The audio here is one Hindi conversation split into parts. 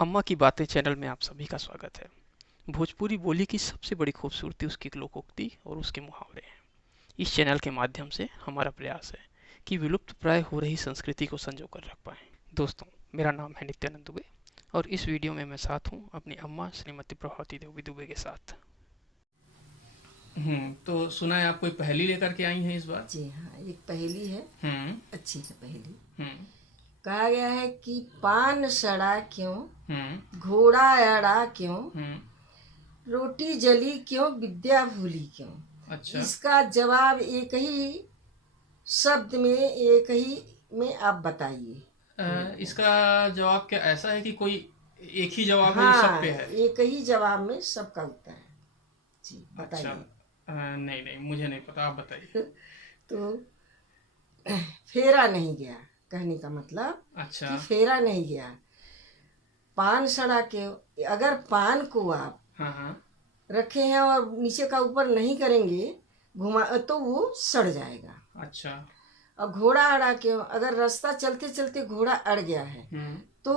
अम्मा की बातें चैनल में आप सभी का स्वागत है। भोजपुरी बोली की सबसे बड़ी खूबसूरती उसकी लोकोक्ति और उसके मुहावरे हैं। इस चैनल के माध्यम से हमारा प्रयास है कि विलुप्त प्राय हो रही संस्कृति को संजो कर रख पाएं। दोस्तों, मेरा नाम है नित्यानंद दुबे और इस वीडियो में मैं साथ हूँ अपनी अम्मा श्रीमती प्रभावती देवी दुबे के साथ। तो सुना है आप कोई पहेली लेकर के आई हैं इस बार। जी हाँ, एक पहेली है। हम्म। अच्छी है पहेली। हम्म। कहा गया है कि पान सड़ा क्यों, हम्म। घोड़ा अड़ा क्यों, हम्म। रोटी जली क्यों, विद्या भूली क्यों। अच्छा। इसका जवाब एक ही शब्द में, एक ही में आप बताइए। इसका जवाब क्या ऐसा है कि कोई एक ही जवाब है जो सब हाँ, पे है? एक ही जवाब में सबका उत्तर है। जी अच्छा। बताइए। नहीं नहीं, मुझे नहीं पता, आप बताइए। तो फेरा नहीं गया, कहने का मतलब अच्छा। कि फेरा नहीं गया। पान सड़ा के, अगर पान को आप हाँ हाँ। रखे हैं और नीचे का ऊपर नहीं करेंगे, घुमा तो वो सड़ जाएगा। अच्छा। और घोड़ा अड़ा क्यों, अगर रास्ता चलते चलते घोड़ा अड़ गया है हम्म। तो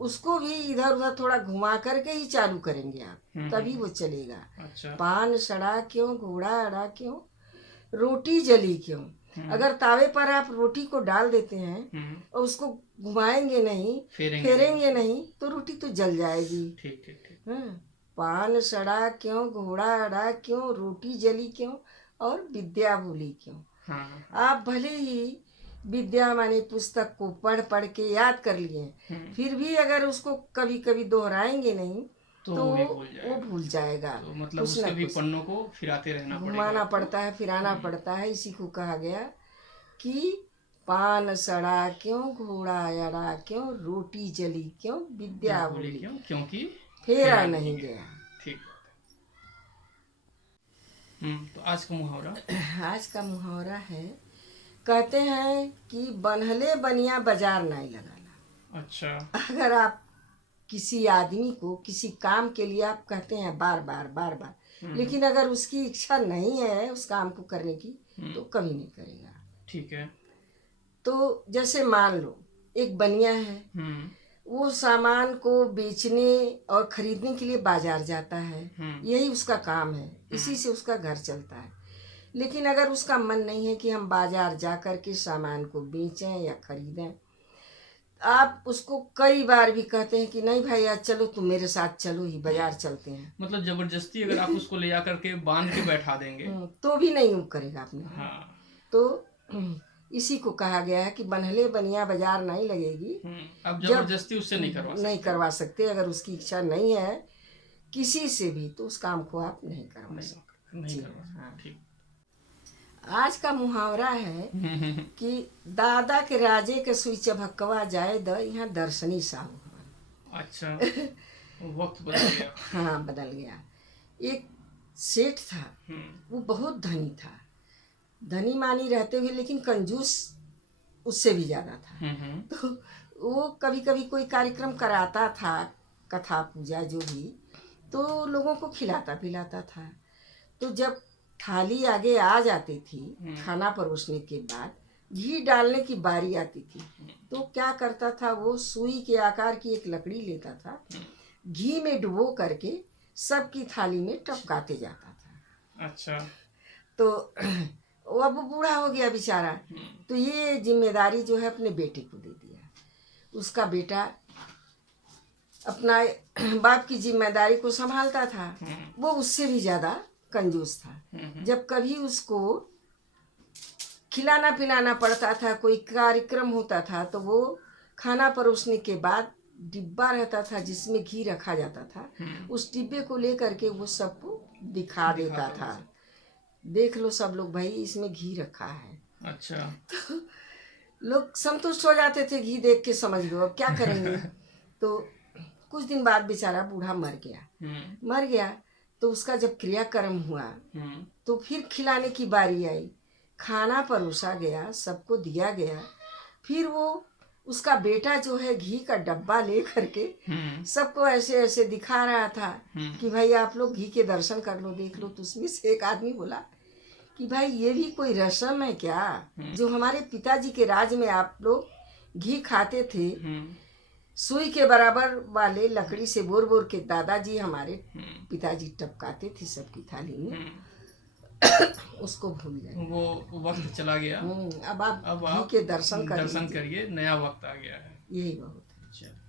उसको भी इधर उधर थोड़ा घुमा करके ही चालू करेंगे आप, तभी हम्म। वो चलेगा। अच्छा। पान सड़ा क्यों, घोड़ा अड़ा क्यों, रोटी जली क्यों। हम्म। अगर तावे पर आप रोटी को डाल देते हैं हम्म। और उसको घुमाएंगे नहीं, फेरेंगे नहीं फेरेंगे उसको। नहीं, तो रोटी तो जल जाएगी। ठीक ठीक ठीक। हाँ, पान सड़ा क्यों, घोड़ा अड़ा क्यों, रोटी जली क्यों, और विद्या भूली क्यों। हाँ हाँ हाँ। आप भले ही विद्या माने पुस्तक को पढ़ पढ़ के याद कर लिए, हम्म। फिर भी अगर उसको कभी कभी दोहराएंगे नहीं तो तो वो भी भूल वो जाएगा। भूल जाएगा। तो मतलब कुछ ना उसके भी कुछ पन्नों को फिराते रहना पड़ेगा घुमाना आपको। पड़ता है, फिराना पड़ता है। इसी को कहा गया कि पान सड़ा क्यों, घोड़ा अड़ा क्यों, रोटी जली क्यों, क्या विद्या भूली भूली क्यों? क्यों, क्योंकि फेरा फेरा नहीं नहीं गया। गया। ठीक बात है। तो आज का मुहावरा। आज का मुहावरा है, कहते हैं कि बनहले बनिया बाजार नहीं लगाना। अच्छा। अगर आप किसी आदमी को किसी काम के लिए आप कहते हैं बार बार बार बार, लेकिन अगर उसकी इच्छा नहीं है उस काम को करने की, तो कभी नहीं करेगा। ठीक है। तो जैसे मान लो एक बनिया है, हम्म। वो सामान को बेचने और खरीदने के लिए बाजार जाता है, यही उसका काम है, इसी से उसका घर चलता है। लेकिन अगर उसका मन नहीं है कि हम बाजार जा कर के सामान को बेचें या खरीदें, आप उसको कई बार भी कहते हैं कि नहीं भाई आज चलो, तुम मेरे साथ चलो, ही बाजार चलते हैं। मतलब जबरदस्ती अगर आप उसको ले जा करके बांध के बैठा देंगे। तो भी नहीं वो करेगा अपने। हाँ। तो इसी को कहा गया है कि बनहले बनिया बाजार नहीं लगेगी। आप जब जबरदस्ती उससे नहीं करवा नहीं सकते। करवा सकते, अगर उसकी इच्छा नहीं है किसी से भी, तो उस काम को आप नहीं करवा नहीं, सकते। नहीं जी करवा हाँ। सकते। ठीक। आज का मुहावरा है कि दादा के राजे के सुई चभकवा जाए द, यहाँ दर्शनी साहू हवन। अच्छा। वक्त बदल गया। हाँ, बदल गया। एक सेठ था, वो बहुत धनी था, धनी मानी रहते हुए लेकिन कंजूस उससे भी ज़्यादा था। तो वो कभी कभी कोई कार्यक्रम कराता था, कथा पूजा जो भी, तो लोगों को खिलाता पिलाता था। तो जब थाली आगे आ जाती थी, खाना परोसने के बाद घी डालने की बारी आती थी, तो क्या करता था, वो सुई के आकार की एक लकड़ी लेता था, घी में डुबो करके सबकी थाली में टपकाते जाता था। अच्छा। तो वो अब बूढ़ा हो गया बेचारा, तो ये जिम्मेदारी जो है अपने बेटे को दे दिया। उसका बेटा अपना बाप की जिम्मेदारी को संभालता था। वो उससे भी ज़्यादा कंजूस था। जब कभी उसको खिलाना पिलाना पड़ता था, कोई कार्यक्रम होता था, तो वो खाना परोसने के बाद डिब्बा रहता था जिसमें घी रखा जाता था, उस डिब्बे को लेकर के वो सबको दिखा देता था, देख लो सब लोग भाई इसमें घी रखा है। अच्छा। तो लोग संतुष्ट हो जाते थे, घी देख के समझ लो अब क्या करेंगे। तो कुछ दिन बाद बेचारा बूढ़ा मर गया। मर गया तो उसका जब क्रियाक्रम हुआ, तो फिर खिलाने की बारी आई, खाना परोसा गया, सबको दिया गया। फिर वो उसका बेटा जो है घी का डब्बा ले करके सबको ऐसे ऐसे दिखा रहा था कि भाई आप लोग घी के दर्शन कर लो, देख लो। तो उसमें से एक आदमी बोला कि भाई ये भी कोई रस्म है क्या, जो हमारे पिताजी के राज में आप लोग घी खाते थे, सुई के बराबर वाले लकड़ी से बोर बोर के दादाजी हमारे पिताजी टपकाते थे सबकी थाली में, उसको भूल जाए। वो वक्त चला गया। अब आप घी के दर्शन करिए, नया वक्त आ गया है। यही बहुत है।